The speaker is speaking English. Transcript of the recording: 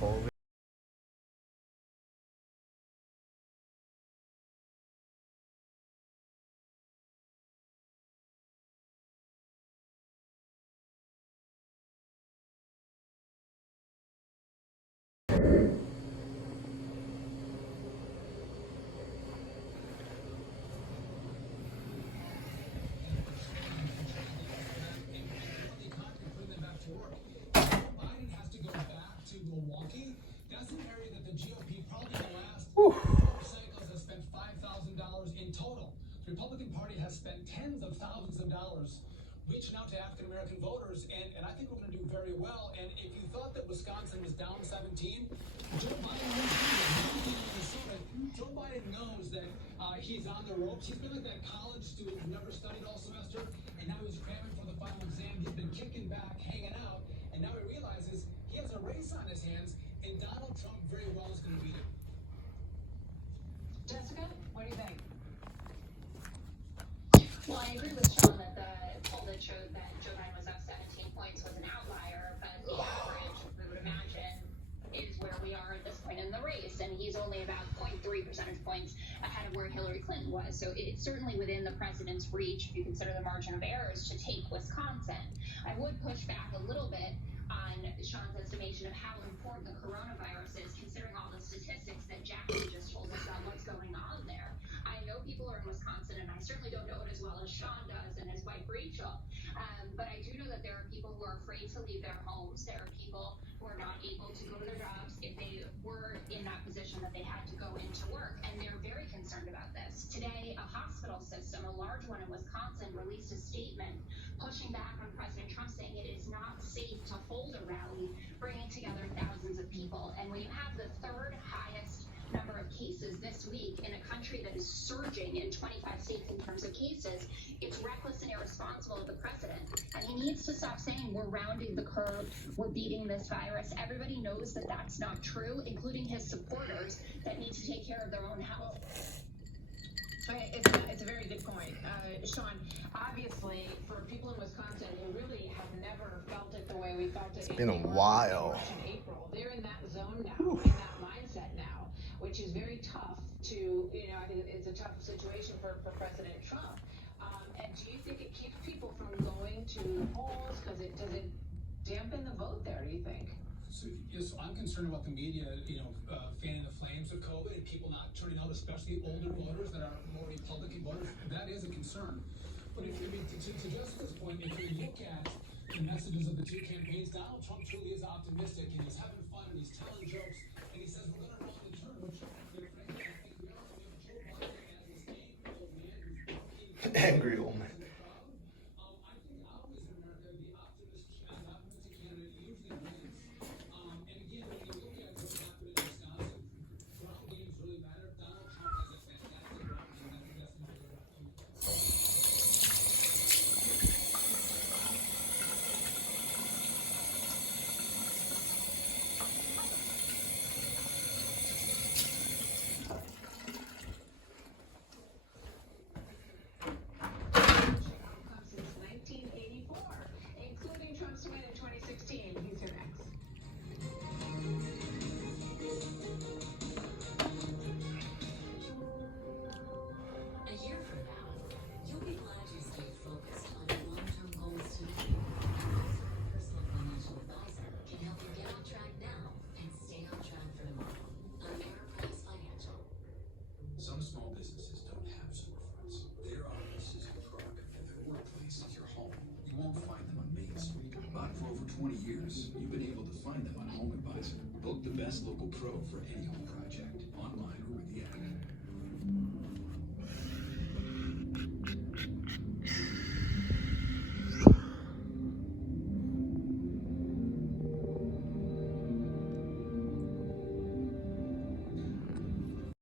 COVID. Biden has to go back to Milwaukee. That's an area that the GOP probably in the last four cycles has spent $5,000 in total. The Republican Party has spent tens of thousands of dollars reaching out to African American voters, and I think we're going to do very well. And if you thought that Wisconsin was down 17, Joe Biden wins Minnesota. Joe Biden knows that he's on the ropes. He's been like that college student who never studied all semester, and now he's cramming for the final exam. He's been kicking back, hanging out, and now he realizes he has a race on his hands, and Donald Trump very well is going to beat him. Jessica, what do you think? Well, I agree with Sean that the poll that showed that Joe Biden was up 17 points was an outlier, but the average, we would imagine, is where we are at this point in the race, and he's only about 0.3 percentage points ahead of where Hillary Clinton was. So it's certainly within the president's reach, if you consider the margin of errors, to take Wisconsin. I would push back a little bit on Sean's estimation of how important the coronavirus is, considering all the statistics that Jackie just told us about what's going on there. I know people are in Wisconsin, and I certainly don't know it as well as Sean does and his wife Rachel. But I do know that there are people who are afraid to leave their homes. There are people who are not able to go to their jobs if they were in that position that they had to go into work, and they're very concerned about this. Today, a hospital system, a large one in Wisconsin, released a statement pushing back on President Trump, saying it is not safe to hold a rally, bringing together thousands of people. And when you have the third highest number of cases this week in a country that is surging in 25 states in terms of cases, it's reckless and irresponsible of the president. And he needs to stop saying we're rounding the curve, we're beating this virus. Everybody knows that that's not true, including his supporters that need to take care of their own health. It's a very good point. Sean, obviously, for people in Wisconsin who really have never felt it the way we felt it Been a while. March and April, they're in that zone now, in that mindset now, which is very tough to, I think it's a tough situation for President Trump. And do you think it keeps people from going to the polls? Does it dampen the vote there, do you think? So, yes, I'm concerned about the media, fanning the flames of COVID and people not turning out, especially older voters that are more Republican voters. That is a concern. But to Jessica's point, if you look at the messages of the two campaigns, Donald Trump truly is optimistic, and he's having fun, and he's telling jokes, and he says we're going to round the turn, which, frankly, I think we are. We have Joe Biden as this angry old man who's Angry old man. I think always in America, the optimistic candidate usually wins. And again, when you look at what's happened in Wisconsin, ground games really matter. Donald Trump has a fantastic ground game. I think that's going to be Since 1984, including Trump's win in 2016. He's here next. A year from now, you'll be glad you stayed focused on your long-term goals today. A personal financial advisor can help you get on track now and stay on track for tomorrow. Ameriprise Financial. Some small businesses don't have storefronts. Their office is your truck, and their workplace is your home. You won't find them on Main Street, but for over 20 years, you've been able to find them on Home Advisor. Book the best local pro for any home project, online or with the app.